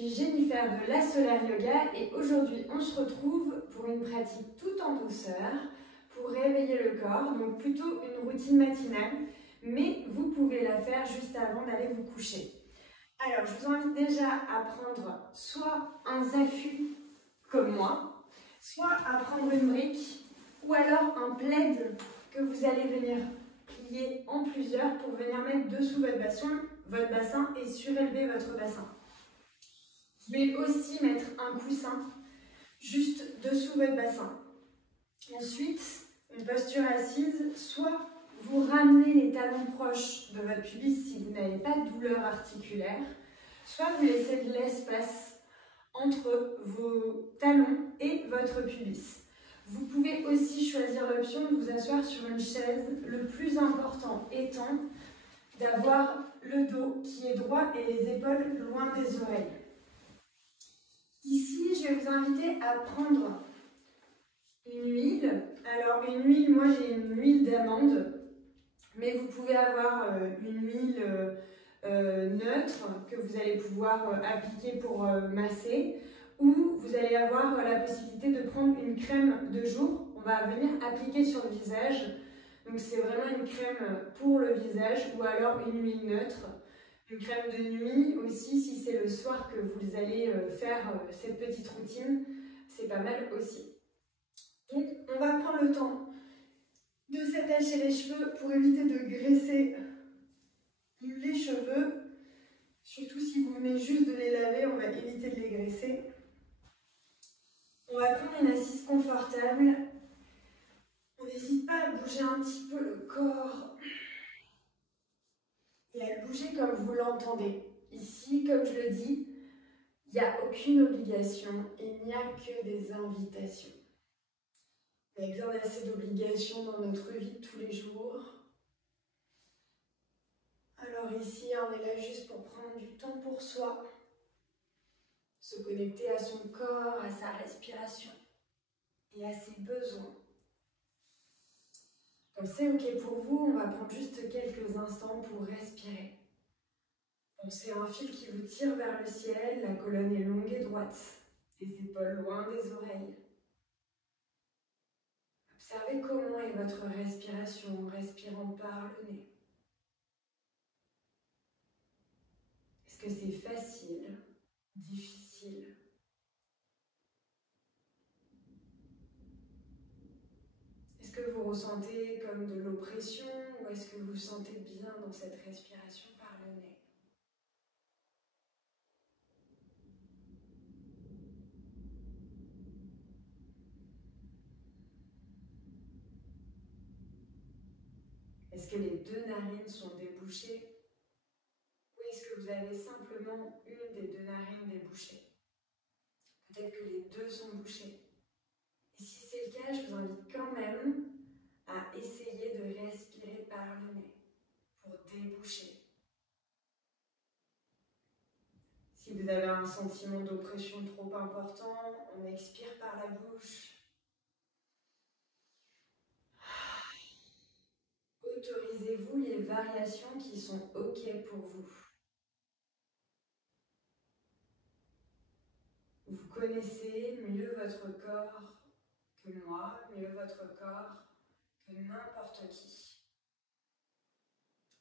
suis Jennifer de La Solaire Yoga et aujourd'hui on se retrouve pour une pratique tout en douceur pour réveiller le corps, donc plutôt une routine matinale, mais vous pouvez la faire juste avant d'aller vous coucher. Alors je vous invite déjà à prendre soit un zafu comme moi, soit à prendre une brique ou alors un plaid que vous allez venir plier en plusieurs pour venir mettre dessous votre bassin et surélever votre bassin. Vous pouvez aussi mettre un coussin juste dessous votre bassin. Ensuite, une posture assise, soit vous ramenez les talons proches de votre pubis si vous n'avez pas de douleur articulaire, soit vous laissez de l'espace entre vos talons et votre pubis. Vous pouvez aussi choisir l'option de vous asseoir sur une chaise, le plus important étant d'avoir le dos qui est droit et les épaules loin des oreilles. Ici, je vais vous inviter à prendre une huile. Alors une huile, moi j'ai une huile d'amande, mais vous pouvez avoir une huile neutre que vous allez pouvoir appliquer pour masser, ou vous allez avoir la possibilité de prendre une crème de jour. On va venir appliquer sur le visage, donc c'est vraiment une crème pour le visage, ou alors une huile neutre. Une crème de nuit aussi, si c'est le soir que vous allez faire cette petite routine, c'est pas mal aussi. Donc on va prendre le temps de s'attacher les cheveux pour éviter de graisser les cheveux. Surtout si vous venez juste de les laver, on va éviter de les graisser. On va prendre une assise confortable. On n'hésite pas à bouger un petit peu le corps et à le bouger comme vous l'entendez. Ici, comme je le dis, il n'y a aucune obligation, il n'y a que des invitations. On a bien assez d'obligations dans notre vie de tous les jours. Alors ici, on est là juste pour prendre du temps pour soi, se connecter à son corps, à sa respiration et à ses besoins. Quand c'est OK pour vous, on va prendre juste quelques instants pour respirer. Pensez à un fil qui vous tire vers le ciel, la colonne est longue et droite, les épaules loin des oreilles. Observez comment est votre respiration en respirant par le nez. Est-ce que c'est facile, difficile? Est-ce que vous ressentez comme de l'oppression ou est-ce que vous vous sentez bien dans cette respiration par le nez? Est-ce que les deux narines sont débouchées ou est-ce que vous avez simplement une des deux narines débouchée? Peut-être que les deux sont bouchées. Et si c'est le cas, je vous invite quand même à essayer de respirer par le nez pour déboucher. Si vous avez un sentiment d'oppression trop important, on expire par la bouche. Autorisez-vous les variations qui sont OK pour vous. Vous connaissez mieux votre corps que moi, mieux votre corps que n'importe qui.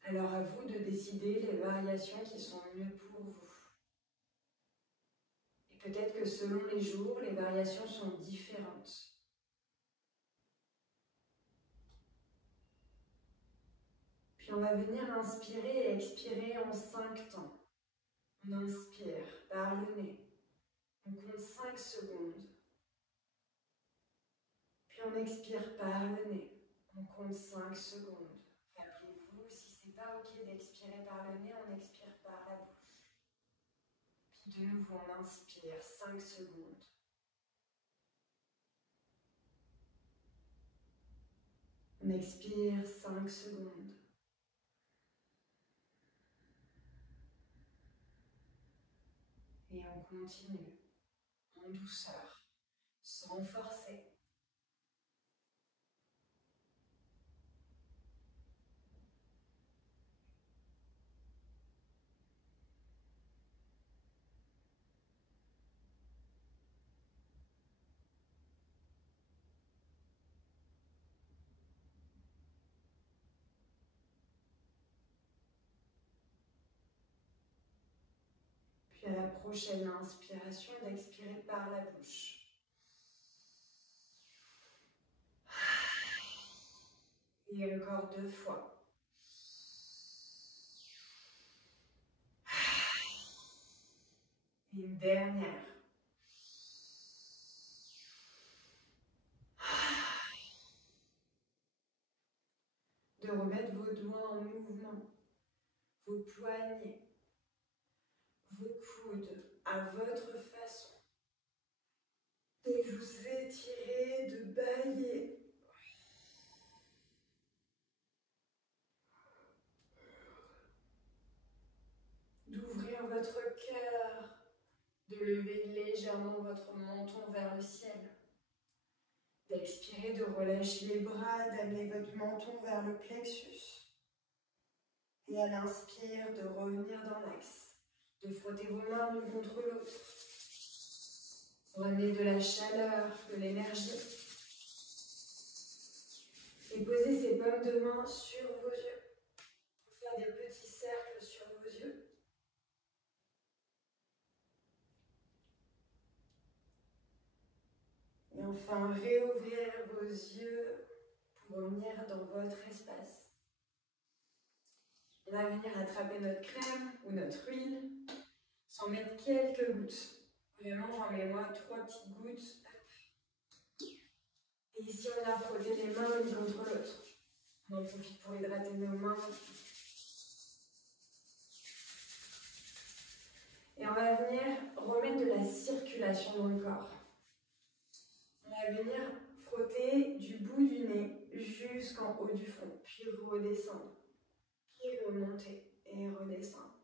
Alors à vous de décider les variations qui sont mieux pour vous. Et peut-être que selon les jours, les variations sont différentes. Puis on va venir inspirer et expirer en 5 temps. On inspire par le nez. On compte 5 secondes. Puis on expire par le nez. On compte 5 secondes. Rappelez-vous, si ce n'est pas OK d'expirer par le nez, on expire par la bouche. Puis de nouveau, on inspire 5 secondes. On expire 5 secondes. Et on continue en douceur, sans forcer. Puis à la prochaine inspiration, d'expirer par la bouche. Et encore 2 fois. Et une dernière. De remettre vos doigts en mouvement, vos poignets, vos coudes à votre façon. De vous étirer, de bâiller. D'ouvrir votre cœur, de lever légèrement votre menton vers le ciel. D'expirer, de relâcher les bras, d'amener votre menton vers le plexus. Et à l'inspire, de revenir dans l'axe, de frotter vos mains l'une contre l'autre. Ramener de la chaleur, de l'énergie. Et poser ces paumes de main sur vos yeux. Pour faire des petits cercles sur vos yeux. Et enfin, réouvrir vos yeux pour revenir dans votre espace. On va venir attraper notre crème ou notre huile, s'en mettre quelques gouttes. Vraiment, j'en mets moi 3 petites gouttes. Et ici, on a frotté les mains l'une contre l'autre. On en profite pour hydrater nos mains. Et on va venir remettre de la circulation dans le corps. On va venir frotter du bout du nez jusqu'en haut du front, puis redescendre, puis remonter et redescendre.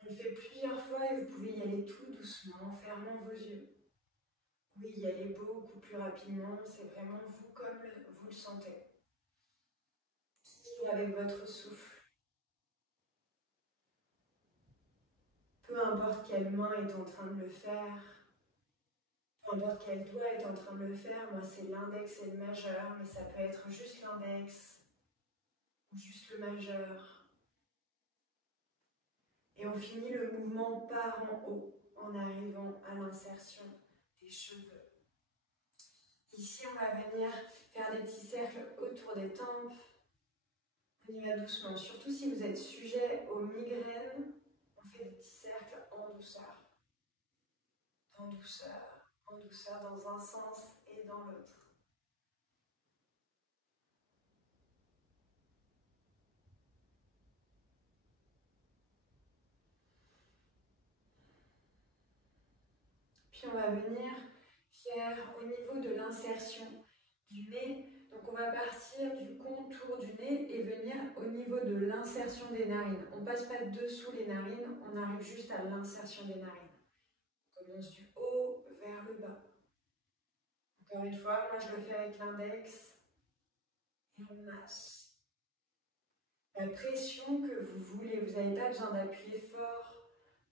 On le fait plusieurs fois et vous pouvez y aller tout doucement en fermant vos yeux. Oui, y aller beaucoup plus rapidement, c'est vraiment vous comme vous le sentez. Toujours avec votre souffle. Peu importe quelle main est en train de le faire, peu importe quel doigt est en train de le faire, moi c'est l'index et le majeur, mais ça peut être juste l'index ou juste le majeur. Et on finit le mouvement par en haut en arrivant à l'insertion des cheveux. Ici, on va venir faire des petits cercles autour des tempes. On y va doucement, surtout si vous êtes sujet aux migraines. On fait des petits cercles en douceur, en douceur, en douceur dans un sens et dans l'autre. Puis on va venir faire au niveau de l'insertion du nez. Donc on va partir du contour du nez et venir au niveau de l'insertion des narines. On ne passe pas dessous les narines, on arrive juste à l'insertion des narines. On commence du haut vers le bas. Encore une fois, moi je le fais avec l'index et on masse. La pression que vous voulez, vous n'avez pas besoin d'appuyer fort,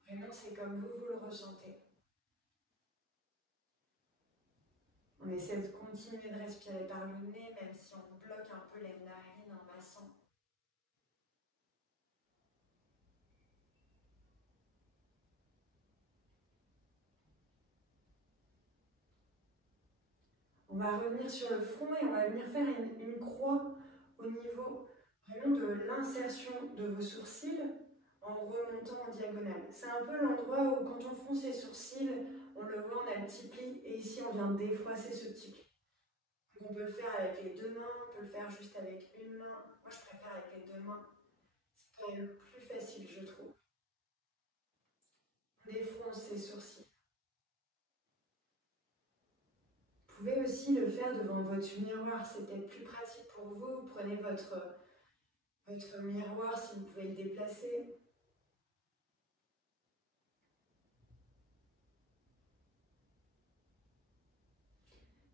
vraiment c'est comme vous le ressentez. On essaie de continuer de respirer par le nez, même si on bloque un peu les narines en massant. On va revenir sur le front et on va venir faire une croix au niveau vraiment de l'insertion de vos sourcils en remontant en diagonale. C'est un peu l'endroit où quand on fronce les sourcils, on le voit, on a le petit pli et ici on vient défroisser ce petit pli. Donc on peut le faire avec les 2 mains, on peut le faire juste avec une main. Moi je préfère avec les 2 mains. C'est quand même plus facile je trouve. On défronce ses sourcils. Vous pouvez aussi le faire devant votre miroir, c'est peut-être plus pratique pour vous. Vous prenez votre miroir si vous pouvez le déplacer.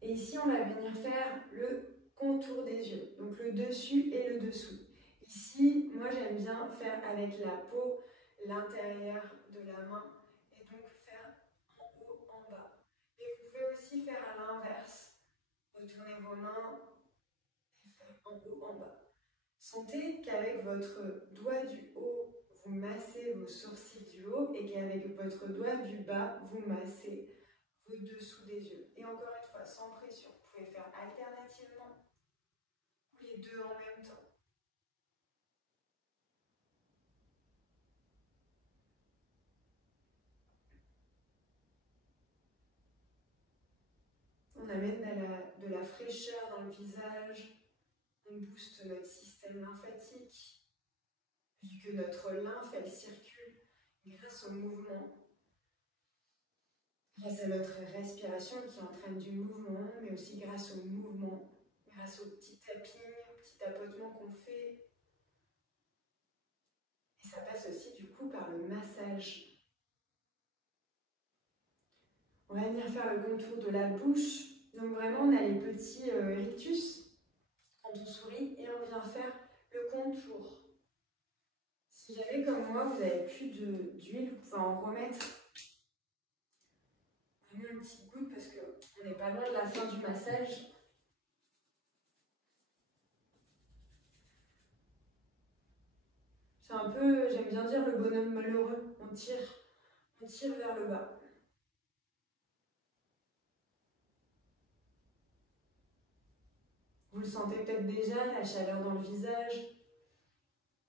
Et ici, on va venir faire le contour des yeux, donc le dessus et le dessous. Ici, moi j'aime bien faire avec la peau l'intérieur de la main et donc faire en haut, en bas. Et vous pouvez aussi faire à l'inverse. Retournez vos mains et faire en haut, en bas. Sentez qu'avec votre doigt du haut, vous massez vos sourcils du haut et qu'avec votre doigt du bas, vous massez vos dessous des yeux. Et encore une fois, sans pression, vous pouvez faire alternativement ou les deux en même temps. On amène de la fraîcheur dans le visage, on booste notre système lymphatique, vu que notre lymphe, elle circule grâce au mouvement, grâce à notre respiration qui entraîne du mouvement, mais aussi grâce au mouvement, grâce au petit tapping, au petit tapotement qu'on fait. Et ça passe aussi du coup par le massage. On va venir faire le contour de la bouche. Donc vraiment, on a les petits rictus quand on sourit et on vient faire le contour. Si jamais, comme moi, vous n'avez plus d'huile, vous pouvez en remettre un petit goutte parce qu'on n'est pas loin de la fin du massage. C'est un peu, j'aime bien dire, le bonhomme malheureux. On tire vers le bas. Vous le sentez peut-être déjà, la chaleur dans le visage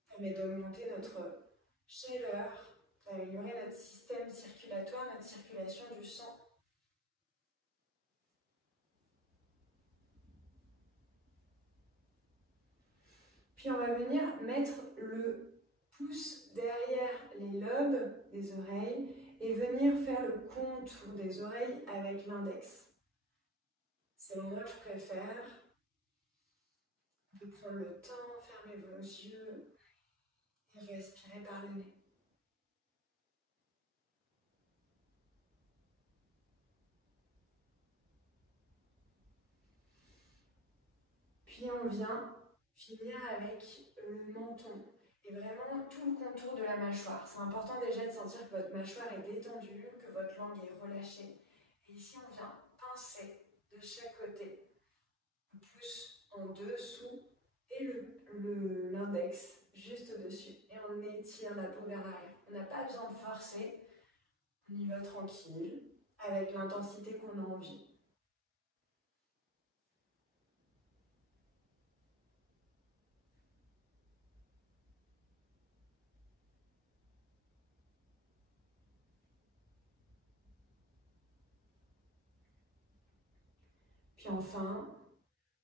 permet d'augmenter notre chaleur, d'améliorer notre système circulatoire, notre circulation du sang. Puis on va venir mettre le pouce derrière les lobes des oreilles et venir faire le contour des oreilles avec l'index. C'est l'endroit que je préfère. On peut prendre le temps, fermer vos yeux et respirer par le nez. Puis on vient finir avec le menton et vraiment tout le contour de la mâchoire. C'est important déjà de sentir que votre mâchoire est détendue, que votre langue est relâchée. Et ici, on vient pincer de chaque côté, le pouce en dessous et l'index juste au-dessus. Et on étire la peau vers l'arrière. On n'a pas besoin de forcer, on y va tranquille, avec l'intensité qu'on a envie. Puis enfin,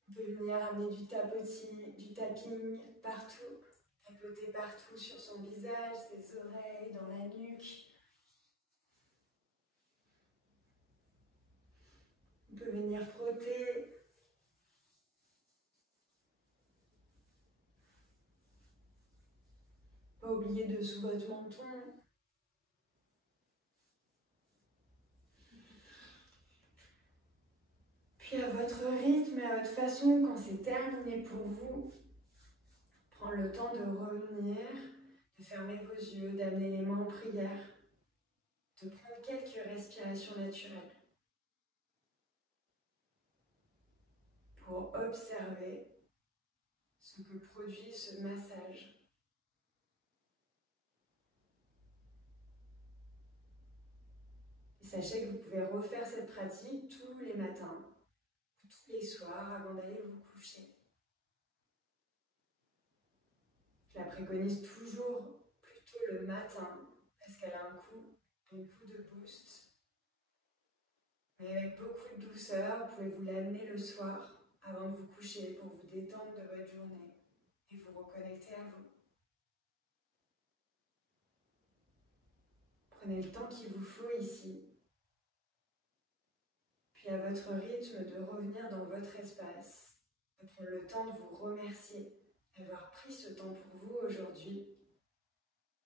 on peut venir amener du tapotis, du tapping partout, tapoter partout sur son visage, ses oreilles, dans la nuque. On peut venir frotter. Pas oublier dessous votre menton. Puis à votre rythme et à votre façon, quand c'est terminé pour vous, prendre le temps de revenir, de fermer vos yeux, d'amener les mains en prière, de prendre quelques respirations naturelles pour observer ce que produit ce massage. Et sachez que vous pouvez refaire cette pratique tous les matins, tous les soirs avant d'aller vous coucher. Je la préconise toujours plutôt le matin parce qu'elle a un coup de boost. Mais avec beaucoup de douceur, vous pouvez vous l'amener le soir avant de vous coucher pour vous détendre de votre journée et vous reconnecter à vous. Prenez le temps qu'il vous faut ici. Puis à votre rythme de revenir dans votre espace, de prendre le temps de vous remercier d'avoir pris ce temps pour vous aujourd'hui.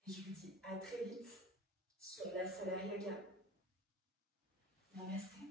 Et je vous dis à très vite sur la Solar Yoga. Namasté.